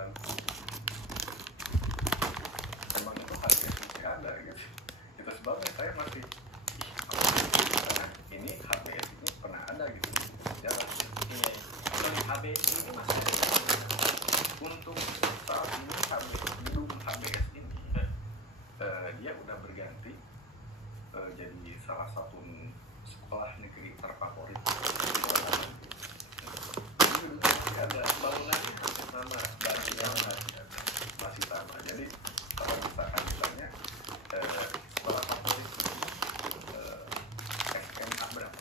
bilang emang itu HBS masih ada gitu. Itu sebabnya saya masih ini HBS ini pernah ada gitu sejarah. Iya. HBS ini masih ada. Untuk saat ini gedung HBS ini dia udah berganti jadi salah satu sekolah negeri terfavorit. Ada bangunannya hampir sama, masih sama. Jadi kalau misalkan misalnya sekolah favorit SMA berapa?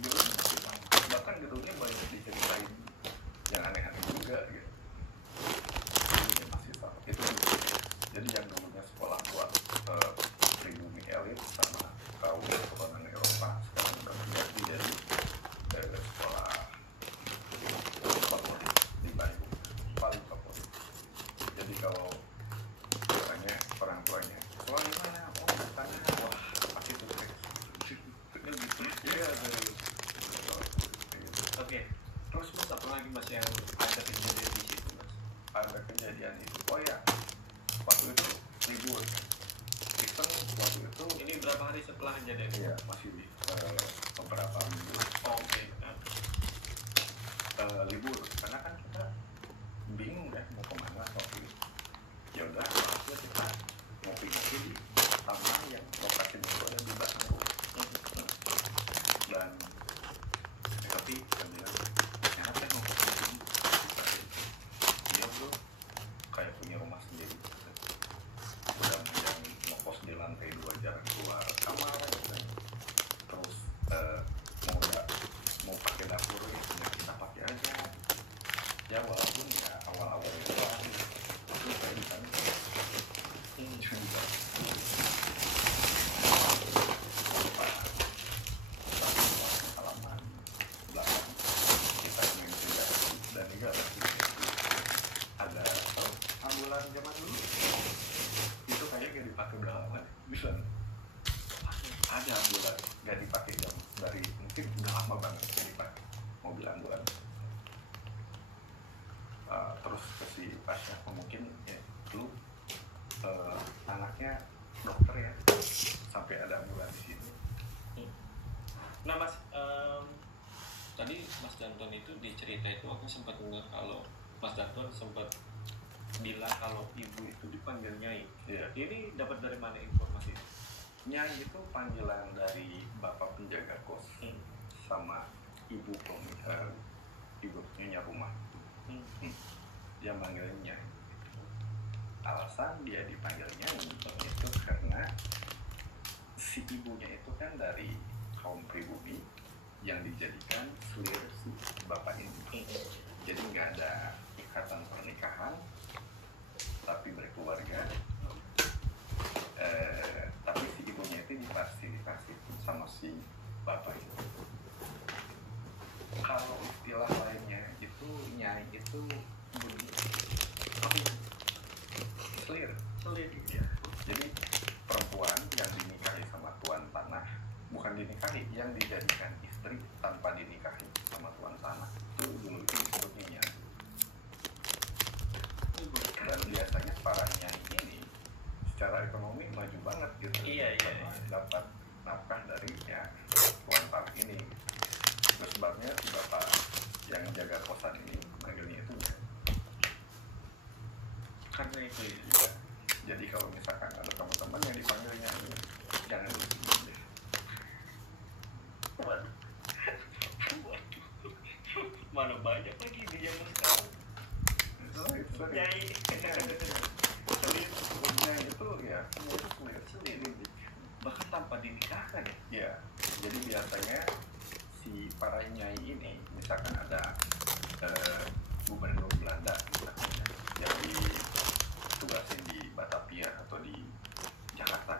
Gedung masih sama. Bahkan gedungnya banyak diceritain yang aneh-aneh juga gitu. Gedungnya masih sama. Itu jadi yang dulunya sekolah buat pribumi elit sama kaum keturunan Eropa sekarang udah berganti jadi sekolah favorit di Bandung, paling favorit. Jadi kalau misalnya orang tuanya sekolah di mana? Oh di sana. Wah pasti itu gitu. Iya dari Oke. Terus mas apa lagi mas yang ada kejadian di situ mas? ada kejadian itu. Oh ya, waktu itu libur. Iseng waktu itu. Ini berapa hari setelah kejadian? Iya masih beberapa minggu. Oke. Libur karena kan kita bingung ya mau kemana waktu itu. Ya udah waktu kita ngopi-ngopi di taman yang lokasinya itu ada di Bandung. Dan tapi dia bilang enak ya mau kopi di sini. Dia bro kayak punya rumah sendiri. Udah yang ngekos di lantai 2 jarang keluar kamar gitu. Terus mau pakai dapur ya kita pakai aja. Ya walaupun ya awal-awal itu saya di sana juga halaman belakang kita ingin juga dan juga ada ambulan zaman dulu itu kayaknya dipakai udah lama bisa ada ambulan nggak dipakai jam dari mungkin udah lama banget nggak dipakai mobil ambulan. Terus ke si pasien mungkin ya lu anaknya dokter ya sampai ada ambulan di sini. Nah mas, tadi Mas Danton itu di cerita itu aku sempat dengar kalau Mas Danton sempat bilang kalau ibu itu dipanggil Nyai. Iya. Ini dapat dari mana informasi? Nyai itu panggilan dari bapak penjaga kos sama ibu ibunya rumah. Dia manggilnya Nyai. Alasan dia dipanggil Nyai itu karena si ibunya itu kan dari kaum pribumi yang dijadikan selir si bapak ini. Jadi nggak ada ikatan pernikahan, tapi berkeluarga. Tapi si ibunya itu difasilitasi sama si bapak itu. Kalau istilah lainnya itu Nyai itu selir ya. Jadi perempuan yang dinikahi sama tuan tanah, bukan dinikahi, yang dijadikan istri tanpa dinikahi sama tuan tanah, itu dulu itu disebutnya Nyai. Dan biasanya para Nyai ini secara ekonomi maju banget gitu. Iya. Dapat nafkah dari ya tuan tanah ini. Terus sebabnya si bapak yang jaga kosan ini manggilnya itu Nyai. Karena itu juga. Jadi kalau misalkan ada teman-teman yang dipanggilnya ini, jangan disebut deh. Waduh. Mana banyak lagi di zaman sekarang. Nyai. Nyai itu ya, selir. Bahkan tanpa dinikahkan ya. Ya, jadi biasanya si para Nyai ini, misalkan ada gubernur Belanda misalkan, yang ditugasin di Batavia atau di Jakarta,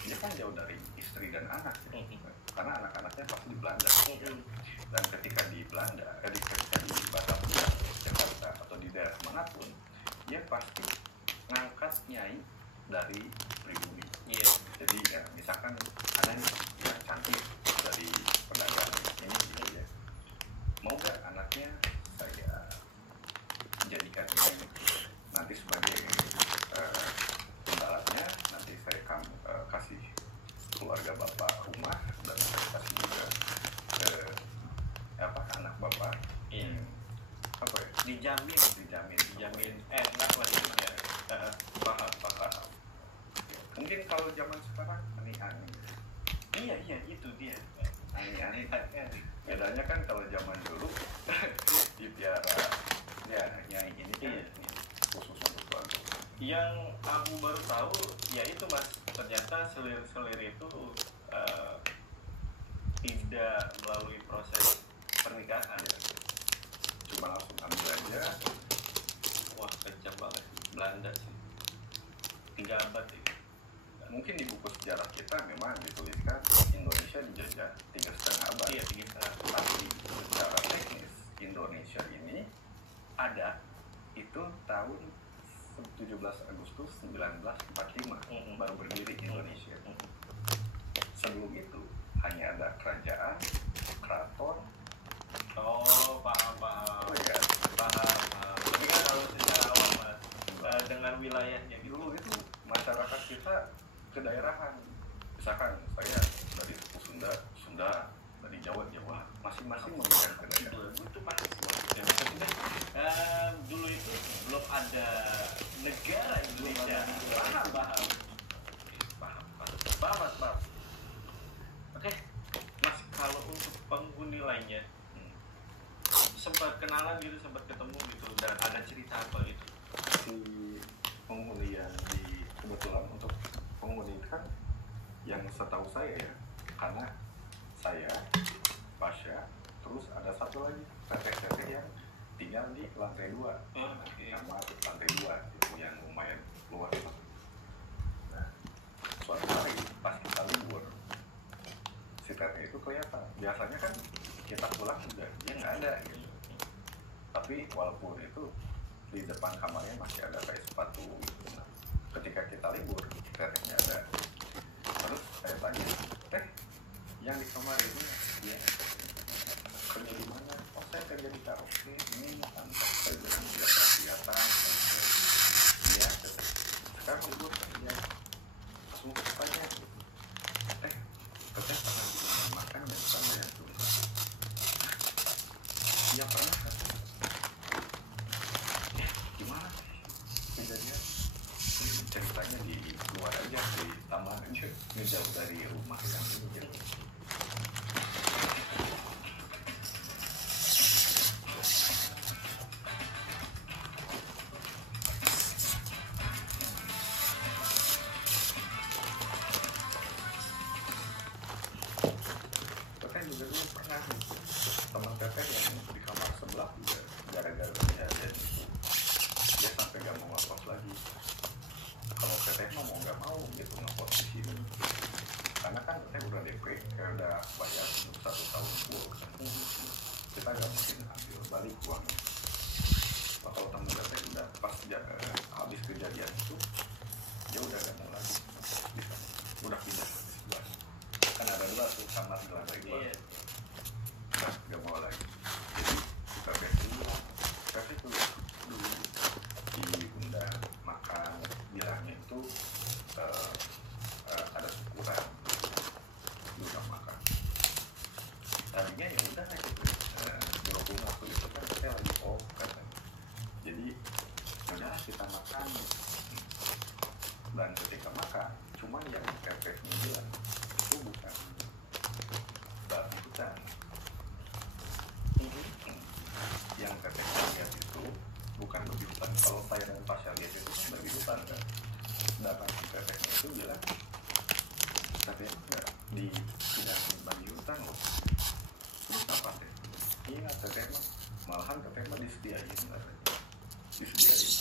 dia kan jauh dari istri dan anak ya. Karena anak-anaknya pasti di Belanda. Dan ketika di Belanda, ketika di Batavia, Jakarta atau di daerah manapun, dia pasti ngangkat Nyai dari pribumi. Jadi ya, misalkan ada nih yang cantik dari pedagang ini gitu ya, mau gak anaknya saya ikan ini. Nanti sebagai imbalannya nanti saya kasih keluarga bapak rumah, dan saya kasih juga anak bapak. Apa ya? Dijamin enak lah gitu ya. Paham. Mungkin kalau zaman sekarang aneh-aneh. Iya itu dia. Aneh-aneh. Bedanya kan kalau zaman dulu dipiara ya nyai ini kan khusus untuk keluarga. Yang aku baru tahu ya itu Mas, ternyata selir itu tidak melalui proses pernikahan ya. Cuma langsung ambil aja. Wah kencang banget Belanda sih, 3 abad ya. Mungkin di buku sejarah kita memang dituliskan Indonesia dijajah 3,5 abad. Iya 3,5. Tapi secara teknis Indonesia ini ada itu tahun 17 Agustus 1945 baru berdiri Indonesia. Sebelum itu hanya ada kerajaan, keraton. Oh paham. Oh ya, Paham. Tapi kan kalau secara awam Mas, dengan wilayahnya gitu. dulu itu masyarakat kita kedaerahan. Misalkan saya dari suku Sunda, dari Jawa, masing-masing memiliki kedaerahan. Itu pasti ya, maksudnya dulu itu belum ada negara Indonesia. Paham. Oke, Mas, kalau untuk penghuni lainnya sempat kenalan gitu, sempat ketemu gitu, dan ada cerita apa gitu? Si penghuni yang kebetulan untuk penghuni kan yang setahu saya ya, karena saya, Pasha, terus ada satu lagi teteh-teteh yang tinggal di lantai 2. Nama lantai 2 itu yang lumayan luas. Nah, suatu hari pas kita libur, si teteh itu kelihatan. Biasanya kan kita pulang juga dia nggak ada gitu. Tapi walaupun itu di depan kamarnya masih ada kayak sepatu gitu. Nah, ketika kita libur, tetehnya ada. Terus saya tanya, teh, yang di kamar ini dia kerja di mana? Oh, saya kerja di karaoke. Ini kan saya bilang dia kelihatan. Iya, sekarang libur kerja. Langsung tanya, teteh pernah makan ya sama yang tuh? Iya pernah. Gimana kejadian? Ceritanya di luar aja, di taman aja, jauh dari rumah yang ini. Teteh juga dulu pernah teman teteh yang di kamar sebelah juga gara-gara kejadian itu dia sampai gak mau ngekos lagi. Kalau teteh mau nggak mau gitu ngekos di sini, karena kan teteh udah DP, udah bayar untuk 1 tahun full kan. Kita nggak mungkin ambil balik uang. Nah, kalau teman teteh udah pas habis kejadian itu dia udah gak mau lagi, udah pindah ke sebelah. Kan ada 2 tuh kamar di lantai 2. Nah, gak mau lagi. Jadi teteh dulu diundang makan, bilangnya itu ada syukuran diundang makan. Tadinya ya udah gitu, berhubung waktu itu kan saya lagi off kan, jadi udah kita makan. Dan ketika makan, cuman yang tetehnya bilang itu bukan babi hutan. Yang tetehnya lihat itu bukan babi hutan. Kalau saya dan Pasha lihat itu kan babi hutan kan. Sedangkan tetehnya itu bilang tetehnya enggak tidak babi hutan loh. Terus apa teh? Iya teteh mah, malahan teteh mah disediain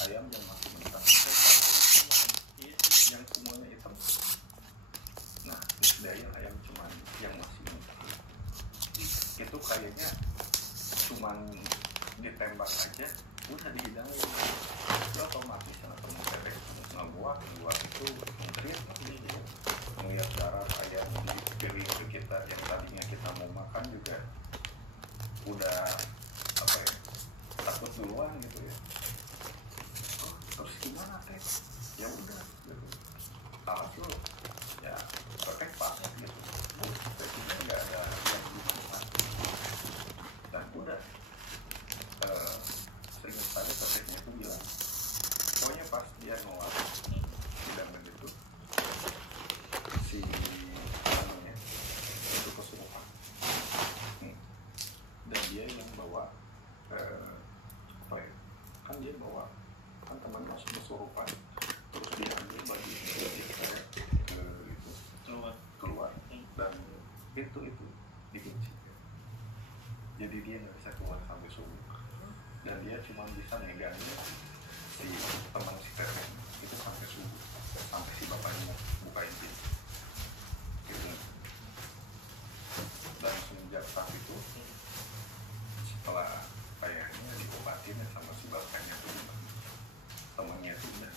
ayam yang masih mentah, yang semuanya hitam. Nah, disediain ayam cuman yang masih mentah. Itu kayaknya cuman ditembak aja udah dihidangin. Itu otomatis karena temen teteh ngebuat itu mungkin melihat darah ayam di piring ke kita yang tadinya kita mau makan juga udah apa ya, takut duluan gitu ya. gimana teh, ya udah gitu, alas lu ya pakai pas gitu, jadinya nggak ada yang gimana, dan udah seingat saya peteknya itu bilang pokoknya pas dia nolak hidangan itu si namanya itu kesurupan. Dan dia yang bawa apa ya, kan dia bawa kan teman masuk kesurupan, terus dia ambil baju saya itu keluar dan itu dikunci, jadi dia nggak bisa keluar sampai subuh, dan dia cuma bisa megangin si teman si Teten itu sampai subuh, sampai si bapaknya bukain pintu gitu. Dan semenjak saat itu setelah kayaknya diobatin ya sama si bapaknya tuh temannya tuh dia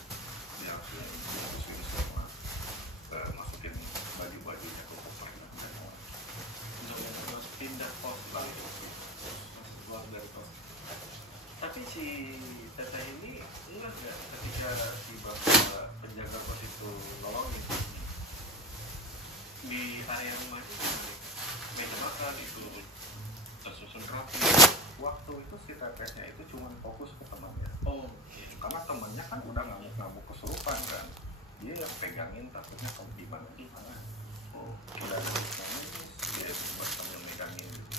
langsung diusus sama masukin baju-bajunya ke kopernya dan terus pindah pos lah, keluar dari pos. Tapi si Teteh ini enggak ketika si bapak penjaga pos itu nolongin di area rumah itu meja makan itu tersusun rapi. waktu itu si tetesnya itu cuma fokus ke temannya. Oh, okay. Karena temannya kan udah ngamuk-ngamuk kesurupan kan, dia yang pegangin takutnya kamu gimana. Oh, udah nangis dia sambil megangin gitu.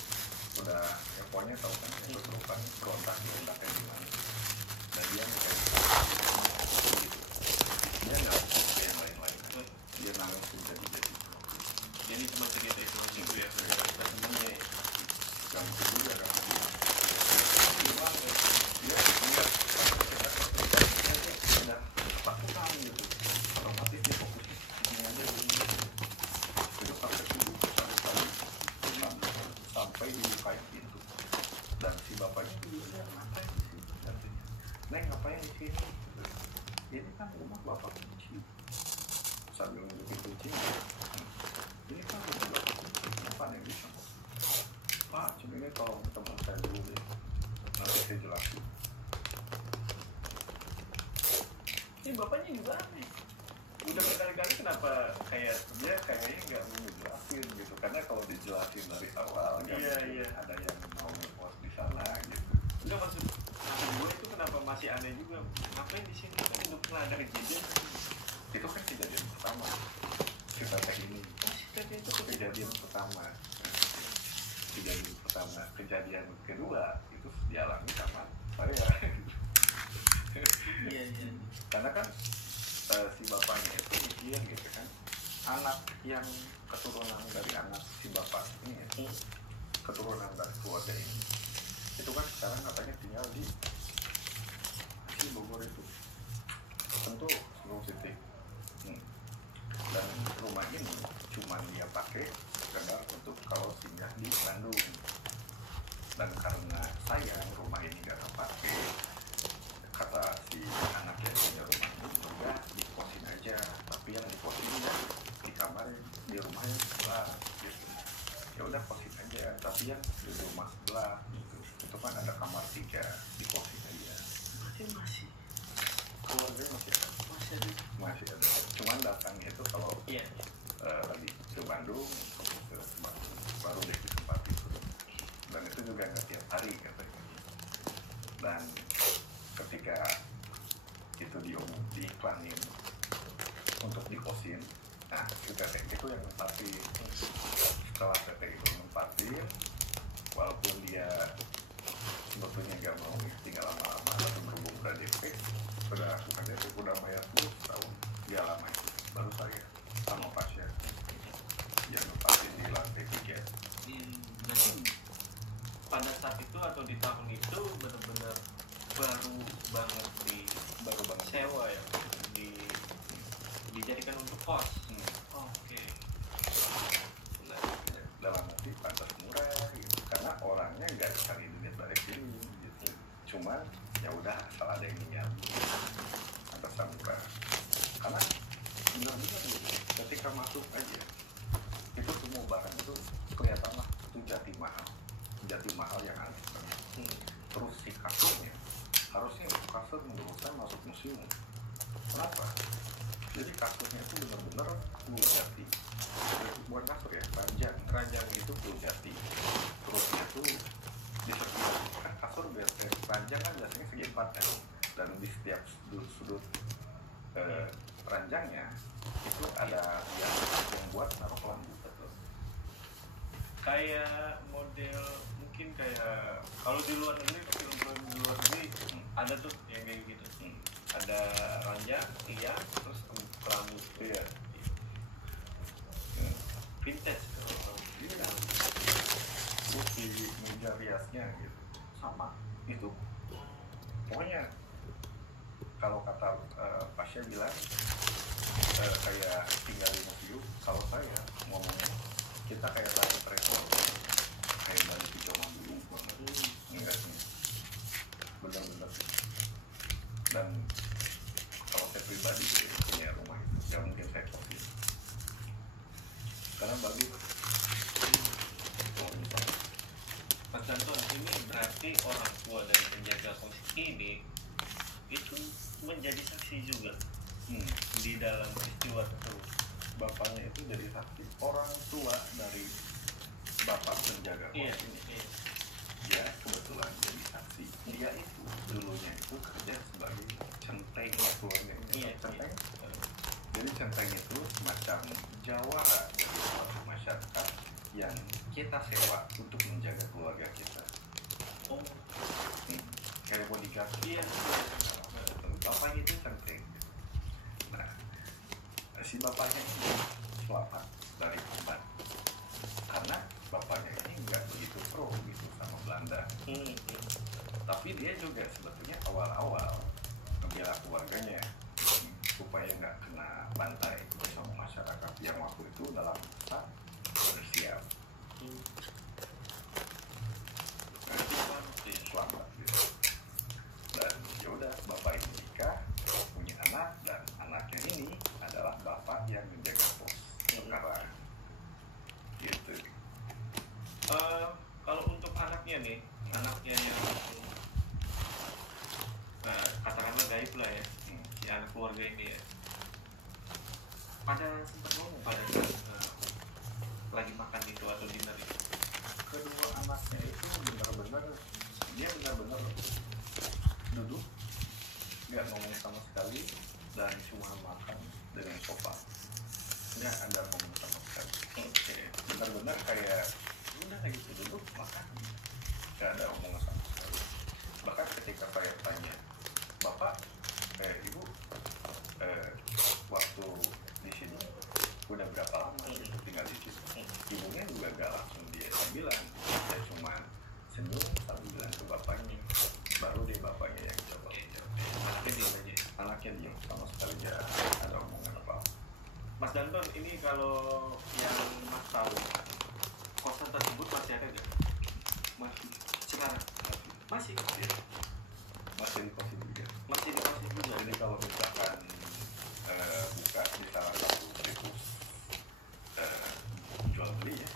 Udah ya pokoknya tahu kan kesurupan berontak kayak gimana, dan dia kayak gitu, dia nggak fokus ke yang lain-lain, dia nangis Jadi cuma cerita itu aja gitu ya, cerita temennya yang kedua kan dia enggak udah ketakutan gitu, otomatis dia fokus ini aja dulu itu sampai subuh sampai dibukain pintu, dan si bapaknya juga ngapain di sini, Neng ngapain di sini, ini kan rumah bapak kunci, sambil nunjukin kuncinya, ini kan rumah bapak kunci, kenapa Neng bisa? Pak, cuma ini tolong teman saya dulu deh, nanti saya jelasin. ini bapaknya juga aneh, udah berkali-kali kenapa kayak Dia kayaknya nggak mau dijelasin gitu, karena kalau dijelasin dari awal Iya. ada yang mau ngekos di sana gitu. enggak, maksud gue itu kenapa masih aneh juga, ngapain di sini kan udah pernah ada kejadian. Itu kan kejadian pertama kita kayak ini, Itu kejadian pertama. Kejadian kedua itu dialami sama saya. Iya. Karena kan si bapaknya itu mikir gitu kan, anak yang keturunan dari anak si bapak ini ya, keturunan dari keluarga ini itu kan sekarang katanya tinggal di Bogor itu, tentu Gunung Sitik. Dan rumah ini cuma dia pakai sekedar untuk kalau singgah di Bandung, dan karena sayang rumah ini gak kepake, kata si anak yang punya rumah ini udah dikosin aja, tapi yang dikosin ya di kamar di rumah yang sebelah gitu, ya udah kosin aja, tapi yang di rumah sebelah gitu, itu kan ada kamar 3, dikosin aja. Masih Keluarga masih ada, cuman datangnya itu kalau lagi ke Bandung baru deh di tempat itu, dan itu juga nggak tiap hari katanya. Dan ketika itu diiklanin untuk dikosin, nah si Teteh itu yang nempatin. Setelah Teteh itu nempatin, walaupun dia sebetulnya nggak mau tinggal lama-lama, tapi berhubung udah DP, udah bayar 10 tahun, dia lama itu baru saya sama pasien yang nempatin di lantai 3. Berarti pada saat itu atau di tahun itu benar-benar baru banget sewa ya, dijadikan untuk kos. Oke. Nah, dalam arti pantas murah gitu, karena orangnya nggak cari duit dari sini gitu. Cuman ya udah asal ada yang niat pantas murah, karena benar-benar gitu, ketika masuk aja itu semua barang itu kelihatanlah itu jati mahal yang aneh banget. Terus si kasurnya harusnya itu kasur menurut saya masuk museum, Kenapa? Jadi kasurnya itu benar-benar full jati. Bukan kasur ya, ranjang itu full jati. Terusnya tuh di sebelah kan kasur biasanya ranjang kan biasanya segi 4 kan, dan di setiap sudut ranjangnya itu ada yang buat naruh lampu. Kayak model mungkin kayak kalau di luar negeri, film-film di luar negeri ada tuh yang kayak gitu. Ada ranjang, iya, terus kelambu. Iya. Vintage. Iya. Terus di meja riasnya gitu sama itu. Pokoknya kalau kata Pasha bilang kayak tinggal di museum. Kalau saya ngomongnya kita kayak lagi travel, kayak balik ke zaman dulu banget. Enggak sih, benar-benar. Dan kalau saya pribadi punya rumah itu, ya mungkin saya kopi karena bagus. Mas Danton, ini berarti orang tua dari penjaga kos ini itu menjadi saksi juga di dalam peristiwa tersebut. Bapaknya itu jadi saksi, orang tua dari bapak penjaga kos ini. Iya. Dia kebetulan jadi saksi. Dia itu dulunya itu kerja sebagai centeng keluarga ini. Iya. Centeng. Jadi centeng itu semacam jawara dari suatu masyarakat yang kita sewa untuk menjaga keluarga kita. Oh. Kayak bodyguard. Iya. Bapaknya itu centeng. Nah, si bapaknya ini selamat dari kombat karena bapaknya ini nggak begitu pro gitu sama Belanda. Tapi dia juga sebetulnya awal-awal membela keluarganya supaya nggak kena bantai sama masyarakat yang waktu itu dalam masa bersiap. Selamat gitu. Dan yaudah bapak ini nikah, punya anak, dan anaknya ini adalah bapak yang menjaga pos sekarang gitu. Kalau untuk anaknya nih, anaknya yang katakanlah gaib lah ya, si anak keluarga ini ya, pada sempat ngomong pada lagi makan itu atau dinner itu. Kedua anaknya itu benar-benar duduk, nggak ngomong sama sekali, dan cuma makan dengan sopan, nggak ada ngomong sama sekali. Benar-benar kayak udah gitu duduk makan, nggak ada omongan sama sekali. Bahkan ketika saya tanya, bapak, ibu, waktu di sini udah berapa lama tinggal di sini? Ibunya juga nggak langsung dia bilang, dia cuma senyum sambil bilang ke bapaknya, baru deh bapaknya yang jawab. Anaknya diam sama sekali, dia ada omongan apa. Mas Danton, ini kalau yang Mas tahu, kosan tersebut masih ada nggak? Masih Sekarang? Masih? ya, masih di pos juga. Masih di kosan juga? Jadi kalau misalkan buka di salah satu situs jual beli ya,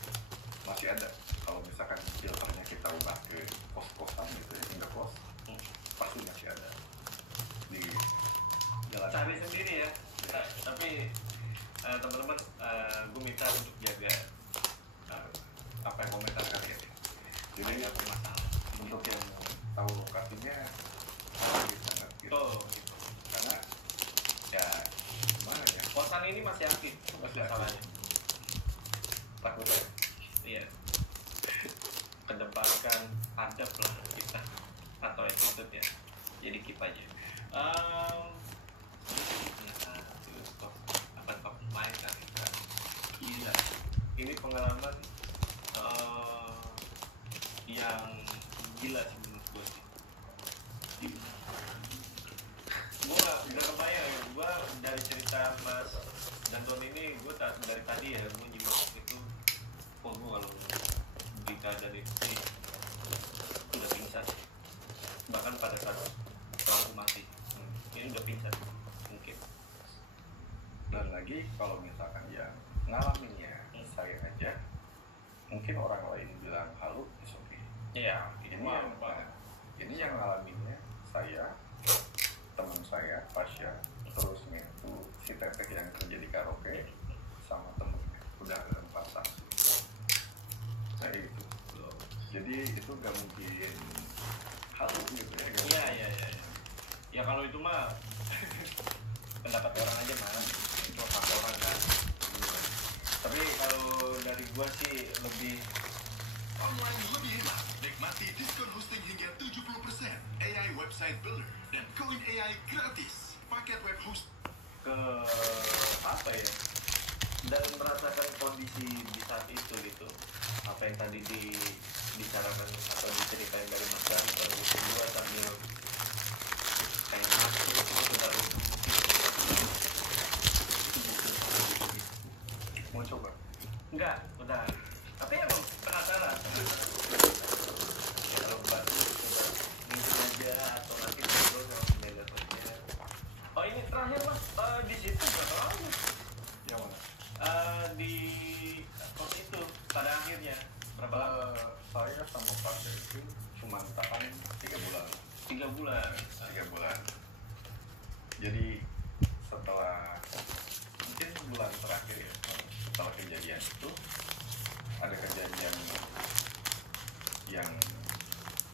masih ada. Kalau misalkan filternya kita ubah ke kos-kosan gitu ya, hingga kos, pasti masih ada di jalan. Cari sendiri ya. Tapi teman-teman, gue minta untuk jaga apa yang komentar kalian. Jadi Ada masalah. untuk yang tahu lokasinya sangat banget gitu. Oh, gitu. Karena ya gimana ya, Kosan ini masih aktif, Masih aktif. masalahnya. takutnya Iya. Kedepankan adab lah kita atau attitude ya. Jadi keep aja. Apa main kan? Gila. Ini pengalaman yang gila sih menurut gue sih. Gue udah kebayang ya, gue dari cerita Mas Danton ini, gue dari tadi ya, gue nyimak itu, gue kalau di keadaan itu sih udah pingsan. Bahkan pada saat lampu mati, ini udah pingsan mungkin. dan lagi kalau misalkan yang ngalaminnya saya aja, mungkin orang lain bilang halu, is okay. Iya, Ini yang ngalaminnya saya, teman saya Pasha, terus Jadi itu gak mungkin halu gitu ya. Iya. Ya kalau itu mah pendapat orang aja mah, itu hak orang kan. Tapi kalau dari gua sih lebih Online lebih hemat, nikmati diskon hosting hingga 70%, AI Website Builder, dan Koin AI gratis. Paket web host ke apa ya, dan merasakan kondisi di saat itu gitu, apa yang tadi dibicarakan atau diceritain dari Mas Dari kalau gua sambil kayak masuk itu baru Mau coba? enggak udah, tapi emang penasaran ya, kalau buat coba minggu aja atau nanti ngobrol sama manajernya. Oh ini terakhir Mas, di situ berapa lama? Yang mana? Di kos itu pada akhirnya berapa lama? Saya sama partner itu cuma tahan 3 bulan. 3 bulan. 3 bulan. Jadi setelah mungkin bulan terakhir ya, setelah kejadian itu ada kejadian yang